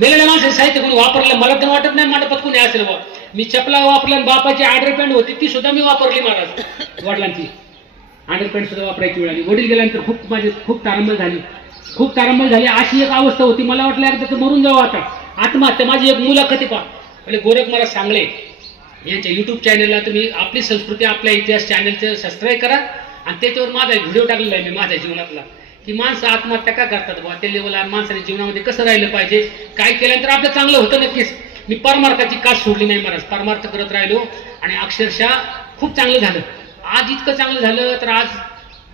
मेलेल्या साहित्य कोणी वापरलं मला तर वाटत नाही मंडपात कोणी असेल बा मी चपला वापरल्या आणि बापाची आंडर पॅन्ट होती ती सुद्धा मी वापरली महाराज वडिलांची. अंडर पॅन्ट सुद्धा वापरायची वेळ आली. वडील गेल्यानंतर खूप माझी खूप तारंबळ झाली. खूप तारंबळ झाली. अशी एक अवस्था होती. मला वाटलं एकदा मरून जावं आता. आत्महत्या माझी एक मुलाखती पा म्हणजे गोरख मला सांगले यांच्या युट्यूब चॅनलला तुम्ही आपली संस्कृती आपल्या इतिहास चॅनलचं सबस्क्राईब करा आणि त्याच्यावर माझा व्हिडिओ टाकलेला आहे मी माझ्या जीवनातला. की माणसं आत्महत्या का करतात बुवा? त्या लेवलला माणसाने जीवनामध्ये कसं राहिलं पाहिजे? काय केल्यानंतर आपलं चांगलं होतं नक्कीच. मी परमार्थाची कास सोडली नाही महाराज. परमार्थ करत राहिलो आणि अक्षरशः खूप चांगलं झालं. आज इतकं चांगलं झालं तर आज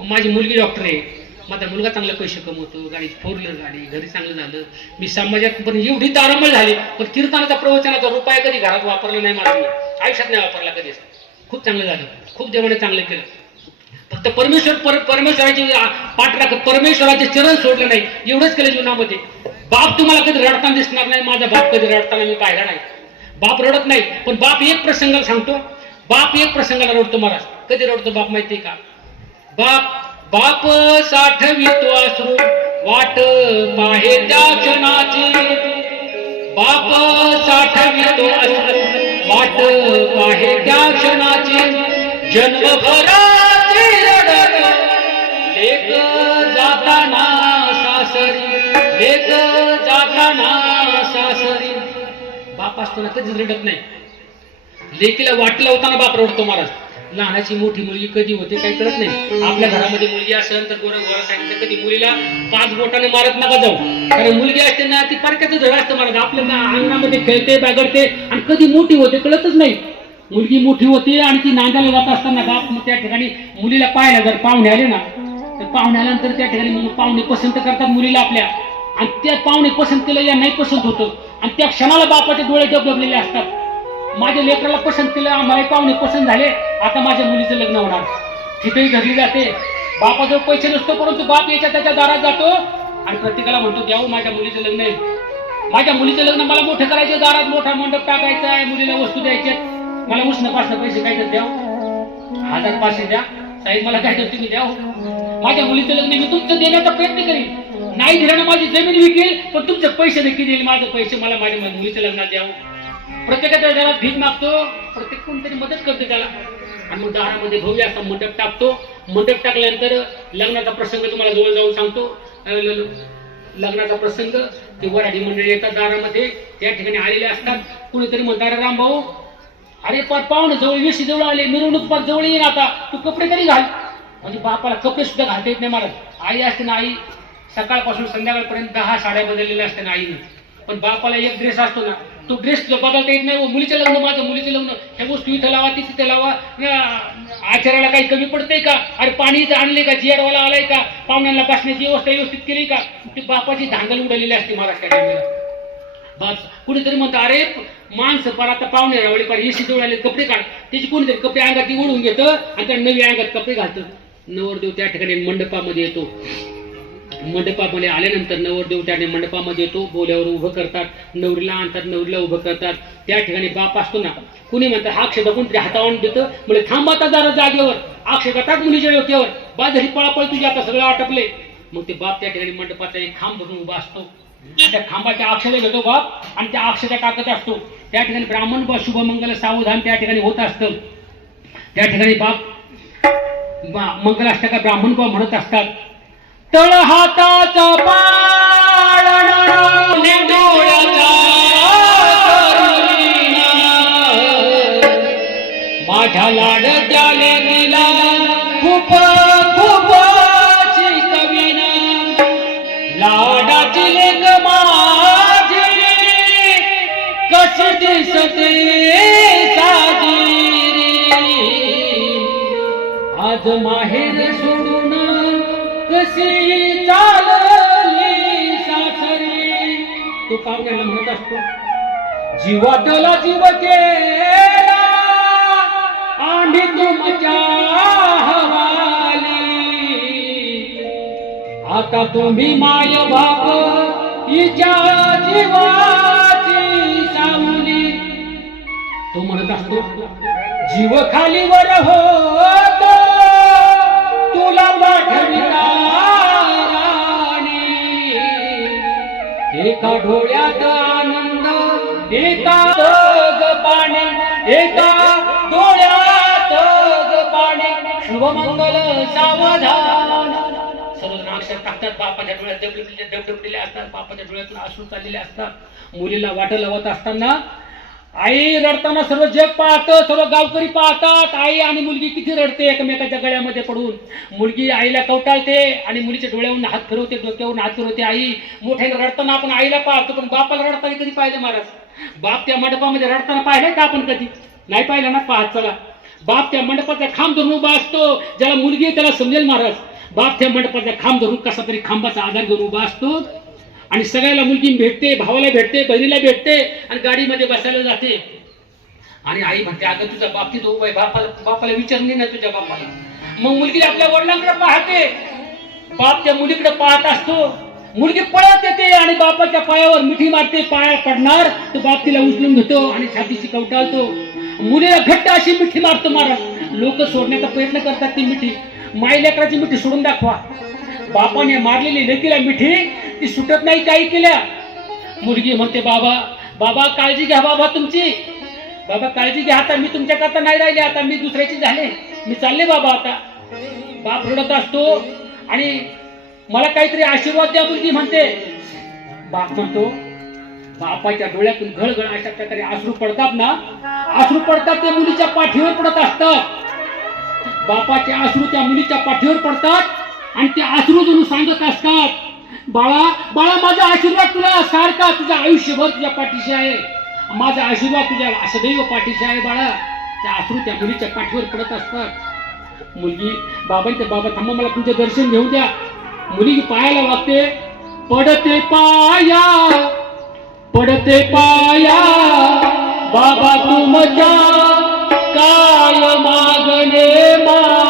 माझी मुलगी डॉक्टर आहे. माझा मुलगा चांगला पैसे कमवतो गाडी फोर व्हीलर गाडी घरी चांगलं झालं. मी समाजात पण एवढी तारांबळ झाली पण कीर्तनाचा प्रवचनाचा रुपया कधी घरात वापरला नाही मला आयुष्यात नाही वापरला कधीच. खूप चांगलं झालं. खूप देवाने चांगलं केलं. फक्त परमेश्वर पर परमेश्वराची आ- पाठ राखत परमेश्वराचे चरण सोडले नाही. एवढंच केलं जीवनामध्ये. बाप तुम्हाला कधी रडताना दिसणार नाही माझा बाप कधी रडताना मी पाहिला नाही. बाप रडत नाही पण बाप एक प्रसंगाला सांगतो. बाप एक प्रसंगाला रडतो महाराज. कधी रडतो बाप माहिती का? बाप बाप साठवितो असू वाट माहे त्या क्षणाची. बाप साठवितो असू वाट माहे त्या क्षणाची. जन्मभरा एक जाताना सासरी एक जाताना सासरी. बाप असताना कधीच रडत नाही. लेकीला वाट होताना बाप रडतो महाराज. लहानाची मोठी मुलगी कधी होते काही कळत नाही. आपल्या घरामध्ये मुलगी असेल तर गोरा गोरा सांगितलं कधी मुलीला पाच बोटाने मारत नका जाऊ. कारण मुलगी असते ना ती पारख्याचं झड असतं महाराज. आपल्या ना अंगणामध्ये खेळते बागडते आणि कधी मोठी होते कळतच नाही. मुलगी मोठी होते आणि ती नांदायला जात असताना बाप त्या ठिकाणी मुलीला पाहायला जर पाहुणे आले ना तर पाहुण्यानंतर त्या ठिकाणी पाहुणे पसंत करतात मुलीला आपल्या. आणि त्या पाहुणे पसंत केलं या नाही पसंत होतं. आणि त्या क्षणाला बापाचे डोळे डबडबलेले असतात. माझ्या लेकराला पसंत केलं आम्हाला पाहुणे पसंत झाले. आता माझ्या मुलीचं लग्न होणार. तिथेही धरली जाते. बापाजवळ पैसे नसतो परंतु बाप याच्या त्याच्या दारात जातो. आणि प्रत्येकाला म्हणतो द्यावं हो, माझ्या मुलीचं लग्न आहे. माझ्या मुलीचं लग्न मला मोठं करायचं दारात मोठा मंडप टाकायचा आहे मुलीला वस्तू द्यायच्या मला उष्ण पासनं पैसे काय तर द्याव हो. हजार पाचशे द्या. साहेब मला काय तर तुम्ही द्याव हो. माझ्या मुलीचं लग्न मी तुमचं देण्याचा प्रयत्न करीन. नाही दिलं ना माझी जमीन विकेल पण तुमचे पैसे नक्की देईल माझे पैसे मला माझ्या मुलीच्या लग्नात द्यावं. प्रत्येकाच्या घरात भीक मागतो प्रत्येक कोणतरी मदत करते त्याला. आणि मग दारामध्ये भव्य असा मंडप टाकतो. मंडप टाकल्यानंतर लग्नाचा प्रसंग तुम्हाला जवळ जाऊन सांगतो. लग्नाचा प्रसंग ते वराडी मंडळी येतात दारामध्ये. त्या ठिकाणी आलेले असतात. कुणीतरी म्हणतात "अरे राम भाऊ अरे पार पाहुणे जवळ वेशी जवळ आले मिरवणूक पार जवळ येईन आता. तू कपडे कधी घाल. म्हणजे बापाला कपडे सुद्धा घालता येत नाही मला आई असते ना आई सकाळपासून संध्याकाळपर्यंत दहा साड्या बदललेल्या असते ना आईने. पण बापाला एक ड्रेस असतो ना तो ड्रेस बदलता येत नाही. व मुलीचं लग्न माझं मुलीचं लग्न. ह्या गोष्टी इथं लावा ती तिथे लावा. आचाराला आचार्याला काही कमी पडतंय का? अरे पाणी इथं आणले का? जियारवाला आलाय का? पाहुण्यांना बसण्याची व्यवस्था व्यवस्थित केली का? ती बापाची धांगल उडलेली असते महाराष्ट्राच्या टायमाला बस. कुणीतरी म्हणतं अरे माणसं पर आता पाहुणे रावळे पार एसी जवळ आले कपडे काढ. त्याची कोणीतरी कपडे अंगात ती ओढून घेतं आणि त्या नवी अंगात कपडे घालतं. नवरदेव त्या ठिकाणी मंडपामध्ये येतो. मंडपामध्ये आल्यानंतर नवरदेव त्याने मंडपामध्ये येतो. बोल्यावर उभं करतात नवरीला आणतात नवरीला उभं करतात. त्या ठिकाणी बाप असतो ना कुणी म्हणतात हा अक्षय कोणतरी हातावून देतं? म्हणजे थांबाता जरा जागेवर. अक्षय टाक मुलीच्या योग्यावर बा पळापळ तुझी आता सगळं आटपले. मग ते बाप त्या ठिकाणी मंडपाचा एक खांब भरून उभा असतो. त्या खांबाच्या अक्षरा घेतो बाप आणि त्या अक्षरा टाकत असतो. त्या ठिकाणी ब्राह्मण बा शुभमंगल सावधान त्या ठिकाणी होत असतं. त्या ठिकाणी बाप मंगलाष्टका ब्राह्मण म्हणत असतात तळ हाताचा आज माहेर सोडून कशी चालली सासरी? तो पाहुण्याला म्हणत असतो जीवाटला जीव केला आणि तुमच्या हवाली. आता तुम्ही माय बाप हिच्या जीवाची सावली. तो म्हणत असतो जीव खालीवर वर तुला एका डोळ्यात आनंद एका ग पाणी एका डोळ्यात ग पाणी. शुभमंगल सावधान. सर्वजण अक्षर टाकतात बापाच्या डोळ्यात डबडबले डबडबलेले असतात बापाच्या डोळ्यातून असू चाललेले असतात. मुलीला वाट लावत असताना आई रडताना सर्व जग पाहतं सर्व गावकरी पाहतात. आई आणि मुलगी किती रडते एकमेकाच्या गळ्यामध्ये पडून. मुलगी आईला कवटाळते आणि मुलीच्या डोळ्यावरून हात फिरवते डोक्यावरून हात फिरवते आई. मोठ्याने रडताना आपण आईला पाहतो पण बापाला रडताना कधी पाहिलं महाराज? बाप त्या मंडपामध्ये रडताना पाहिलं का आपण कधी? नाही पाहिलं ना पाहत चला. बाप त्या मंडपाचा खांब धरून उभा असतो. ज्याला मुलगी त्याला समजेल महाराज. बाप त्या मंडपाचा खांब धरून कसा तरी खांबाचा आधार घेऊन उभा असतो. आणि सगळ्याला मुलगी भेटते भावाला भेटते बहिणीला भेटते आणि गाडीमध्ये बसायला जाते. आणि आई म्हणते अगं तुझा बाप तिथं उभा आहे बापाला बापाला विचारली ना तुझ्या बापाला. मग मुलगी आपल्या वडिलांकडे पाहते. बाप त्या मुलीकडे पाहत असतो. मुलगी पळत येते आणि बापाच्या पायावर मिठी मारते पाया पडणार. तर बाप तिला उचलून घेतो आणि छातीची कवटाळतो. मुलीला घट्ट अशी मिठी मारतो महाराज लोक सोडण्याचा प्रयत्न करतात ती मिठी. माई लेकराची मिठी सोडून दाखवा. बापाने मारलेली लेकीला मिठी ती सुटत नाही काही केल्या. मुलगी म्हणते बाबा बाबा काळजी घ्या बाबा तुमची. बाबा काळजी घ्या आता मी तुमच्याकरता नाही राहिले आता मी दुसऱ्याची झाले. मी चालले बाबा आता. बाप रडत असतो आणि मला काहीतरी आशीर्वाद द्या मुलगी म्हणते. बाप म्हणतो बापाच्या डोळ्यातून घळघळ अशा प्रकारे अश्रू पडतात ना आश्रू पडतात ते मुलीच्या पाठीवर पडत असतात. बापाचे आश्रू त्या मुलीच्या पाठीवर पडतात आणि ते आश्रू जणू सांगत असतात. बाळा बाळा माझा आशीर्वाद तुला सारखा तुझ्या आयुष्यभर तुझ्या पाठीशी आहे. माझा आशीर्वाद तुझ्या सदैव पाठीशी आहे बाळा. त्या अश्रू त्या मुलीच्या पाठीवर पडत असतात. मुलगी बाबांच्या बाबा थांबा मला तुमचे दर्शन घेऊ द्या. मुलगी पायाला वागते. पडते पाया पडते पाया. बाबा तुमच्या काय मागणे मा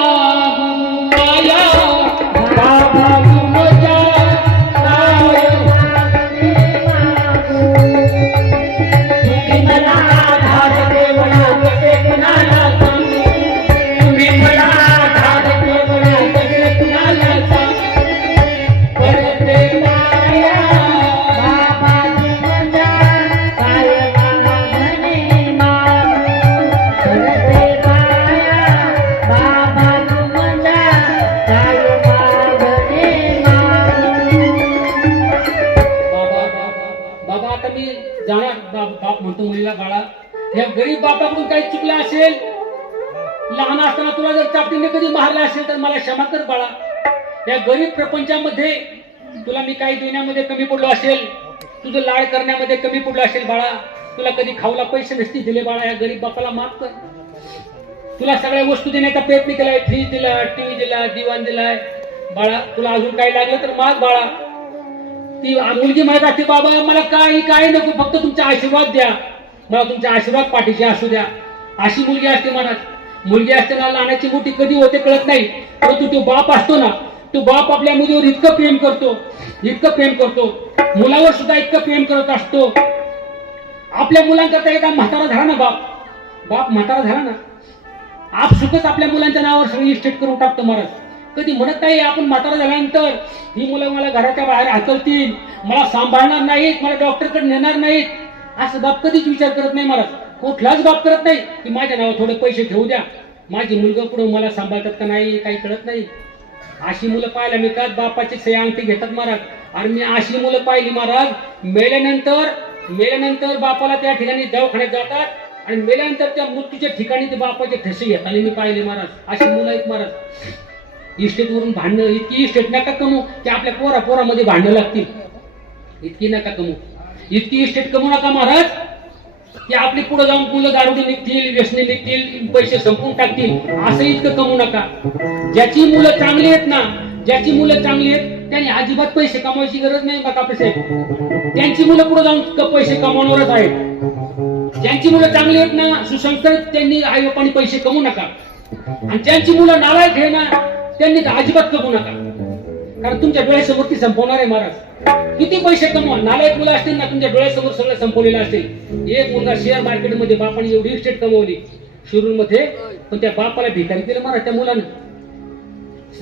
तर कर बाळा या गरीब प्रपंचामध्ये तुला मी काही देण्यामध्ये कमी पडलो असेल तुझं लाड करण्यामध्ये कमी पडलो असेल बाळा तुला कधी खाऊला पैसे नसतील दिले बाळा या गरीब बापाला माफ कर. तुला सगळ्या वस्तू देण्याचा प्रयत्न केलाय फ्रीज दिला टीव्ही दिला दिवाण दिलाय. बाळा तुला अजून काही लागलं तर माग बाळा. ती मुलगी माहीत असते बाबा मला काही काही नको फक्त तुमचा आशीर्वाद द्या. मला तुमचा आशीर्वाद पाठीशी असू द्या. अशी मुलगी असते मनात. मुलगी असते ना लहानाची मोठी कधी होते कळत नाही. परंतु तो बाप असतो ना तो बाप आपल्या मुलीवर इतकं प्रेम करतो इतकं प्रेम करतो. मुलावर सुद्धा इतकं प्रेम करत असतो. आपल्या मुलांकरता एका म्हातारा झाला ना बाप. बाप म्हातारा झाला ना आप सुखच आपल्या मुलांच्या नावावर सगळी इस्टेट करून टाकतो महाराज. कधी म्हणत नाही आपण म्हातारा झाल्यानंतर ही मुलं मला घराच्या बाहेर हाकलतील मला सांभाळणार नाहीत मला डॉक्टरकडे नेणार नाहीत. असं बाप कधीच विचार करत नाही महाराज. कुठलाच बाप करत नाही. की माझ्या नावावर थोडे पैसे ठेवू द्या. माझी मुलगा पुढे मला सांभाळतात का नाही काही कळत नाही. अशी मुलं पाहायला मिळतात. बापाची सही अंगठी घेतात महाराज. आणि मी अशी मुलं पाहिली महाराज मेल्यानंतर मेल्यानंतर बापाला त्या ठिकाणी दवाखान्यात जातात आणि मेल्यानंतर त्या मृत्यूच्या ठिकाणी ते बापाचे ठसे घेताना मी पाहिले महाराज. अशी मुलं आहेत महाराज. इस्टेटवरून भांडणं इतकी इस्टेट नका कमू की आपल्या पोरा पोरामध्ये भांडणं लागतील. इतकी नका कमू. इतकी इस्टेट कमू नका महाराज. की आपली पुढे जाऊन मुलं दारुडी निघतील व्यसने निघतील पैसे संपून टाकतील. असं इतकं कमू नका. ज्याची मुलं चांगली आहेत ना ज्याची मुलं चांगली आहेत त्यांनी अजिबात पैसे कमवायची गरज नाही बघा पैसे त्यांची मुलं पुढे जाऊन पैसे कमावणारच आहेत. ज्यांची मुलं चांगली आहेत ना सुसंस्कृत त्यांनी आई बापानी पैसे कमवू नका. आणि ज्यांची मुलं नालायक आहे ना त्यांनी अजिबात कमवू नका. कारण तुमच्या डोळ्यासमोर ती संपवणार आहे महाराज. किती पैसे कमवा नालायक मुलं असतील ना तुमच्या डोळ्यासमोर सगळं संपवलेलं असेल. एक मुलगा शेअर मार्केटमध्ये बापाने एवढी इस्टेट कमवली. शिरूरमध्ये पण त्या बापाला भिकारी दिलं महाराज त्या मुलानं.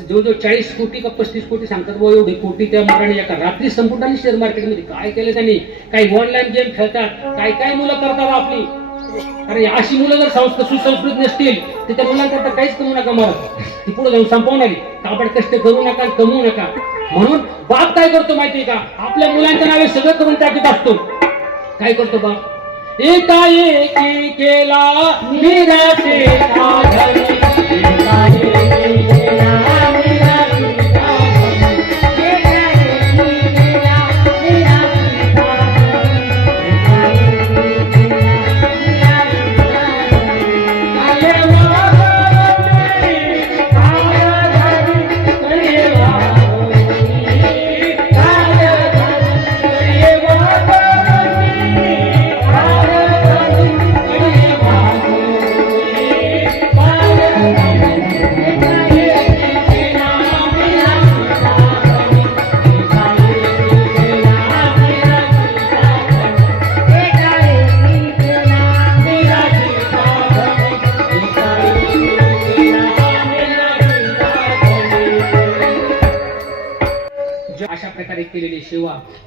जवळजवळ चाळीस कोटी का पस्तीस कोटी सांगतात बुवा एवढी कोटी त्या मुलाने एका रात्री संपूर्ण आणि शेअर मार्केटमध्ये काय केलं त्यांनी? काही ऑनलाईन गेम खेळतात. काय काय मुलं करतात आपली? अरे अशी मुलं जर संस्था सुसंस्कृत नसतील तर त्या मुलांकरता काहीच कमू नका मला ती पुढे जाऊन संपवणारी आपण कष्ट करू नका कमवू नका. म्हणून बाप काय करतो माहितीये का? आपल्या मुलांच्या नावे सगळं करून टाकीत. असतो काय करतो बाप? एका एकाएकी केला निराशे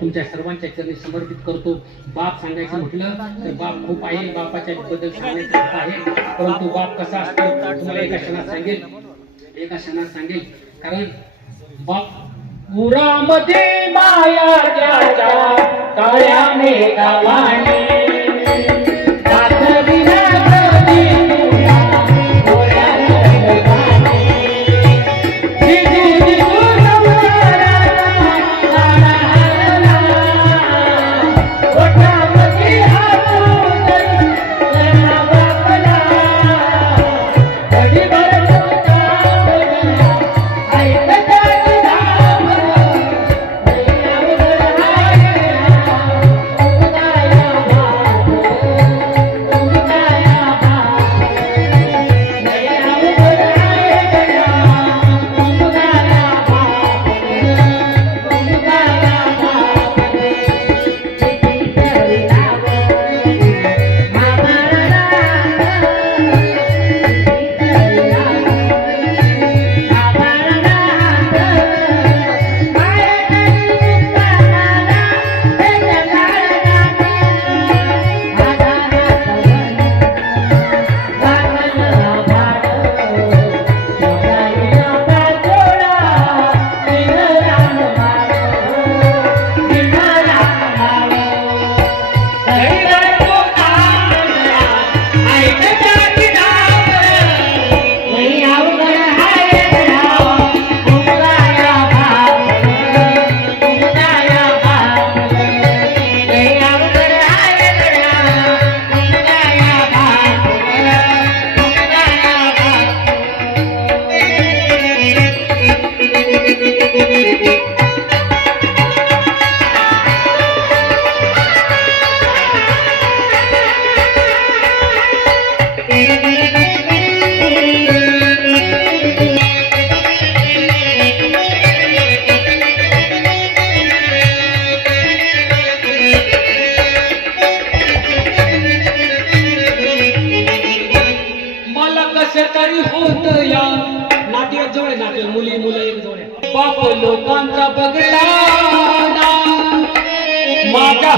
तुमच्या सर्वांच्या चरणी समर्पित करतो. बाप सांगायचं म्हटलं तर बाप खूप आहे बापाच्या बद्दल सांगायचं आहे परंतु बाप कसा असतो तुम्हाला एका क्षणात सांगेल. एका क्षणात सांगेल. कारण बाप पुरामध्ये माया त्याच्या काळ्या मेघावाणी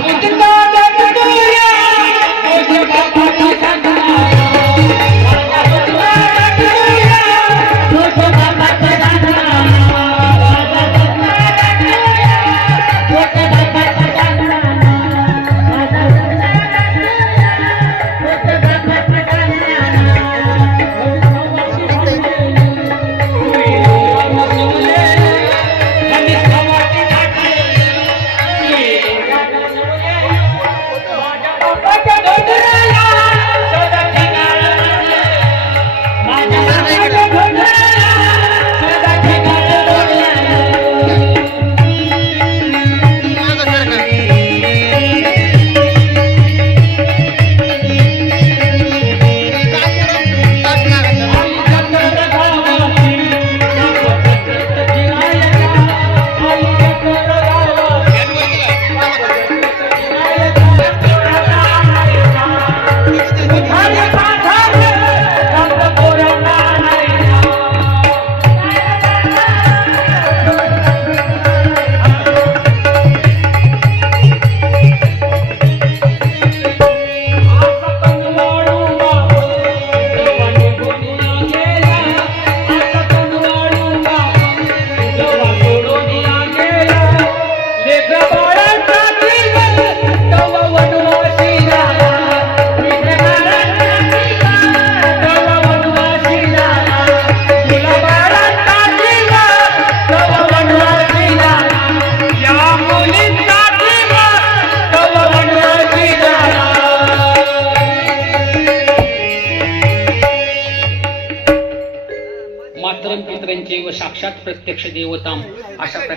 माझा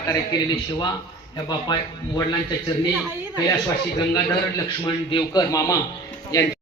प्रकारे केलेली सेवा या बापा वडिलांच्या चरणी कैलासवासी गंगाधर लक्ष्मण देवकर मामा यांच्या